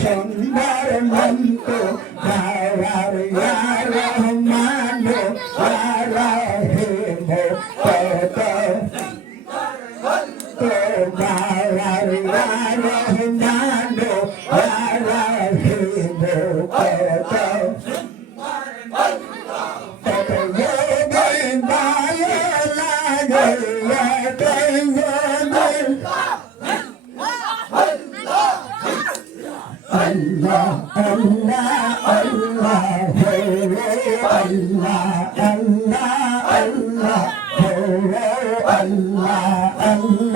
সুন্দর মন্ত রহমানো রহিম কত রহমানো রহিম কত Allah, Allah, Allah, Allah,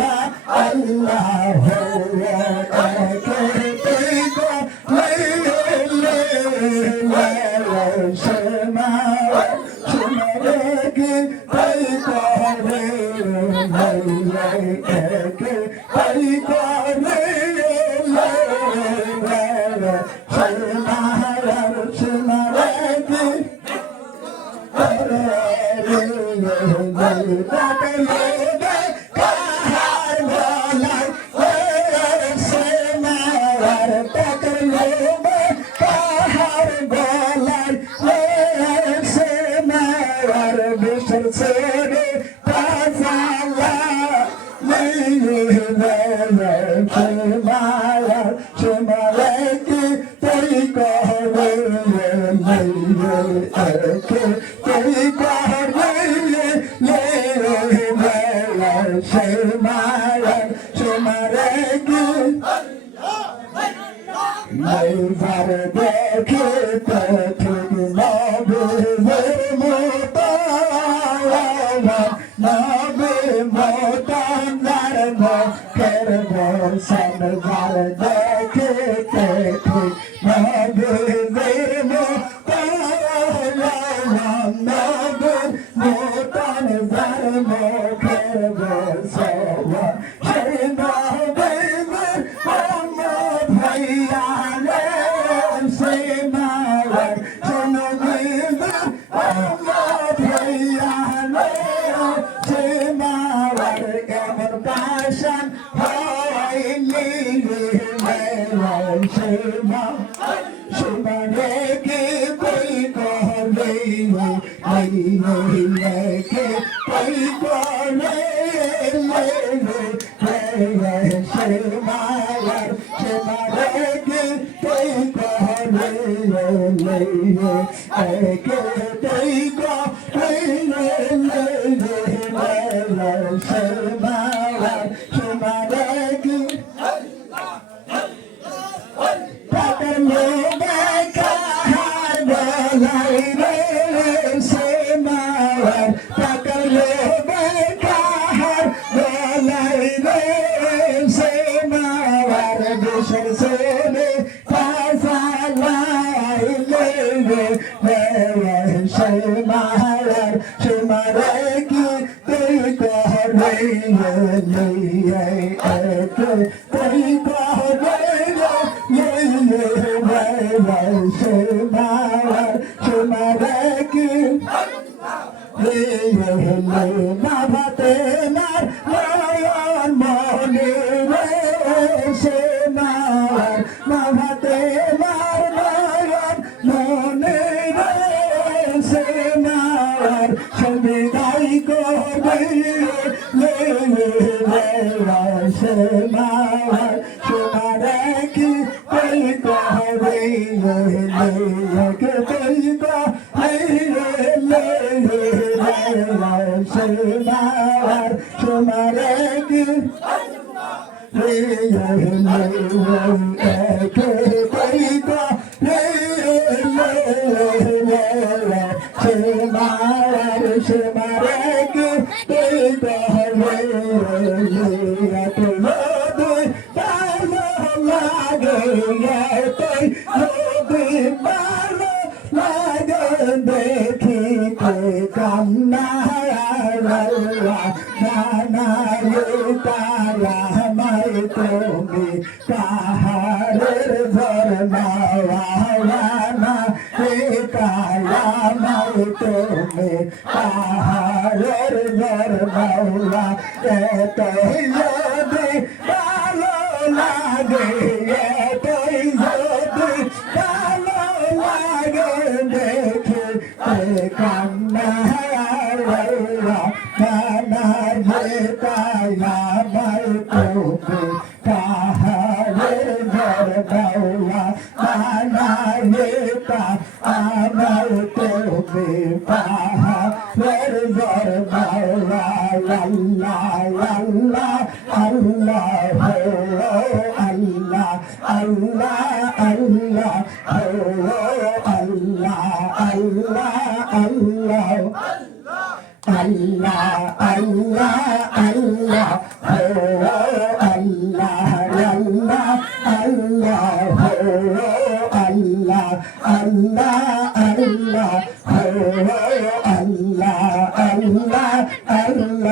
Allah, Allah, Allah, তুমি পাহাড়ের ঘর মাওলা এতই যদি ভালো লাগে এতই যদি ভালো লাগে দেখে কান্না নানা তাই আমার তুমি পাহাড়ের ঘর মাওলা নানা আমার তুমি পাহাড়ের ঘর মাওলা আল্লাহ আল্লাহ আল্লাহ আল্লাহ আল্লাহ আল্লাহ আল্লাহ আল্লাহ Allah, Allah, Allah, oh Allah, Allah, Allah, oh Allah, Allah, Allah, oh Allah, Allah, Allah.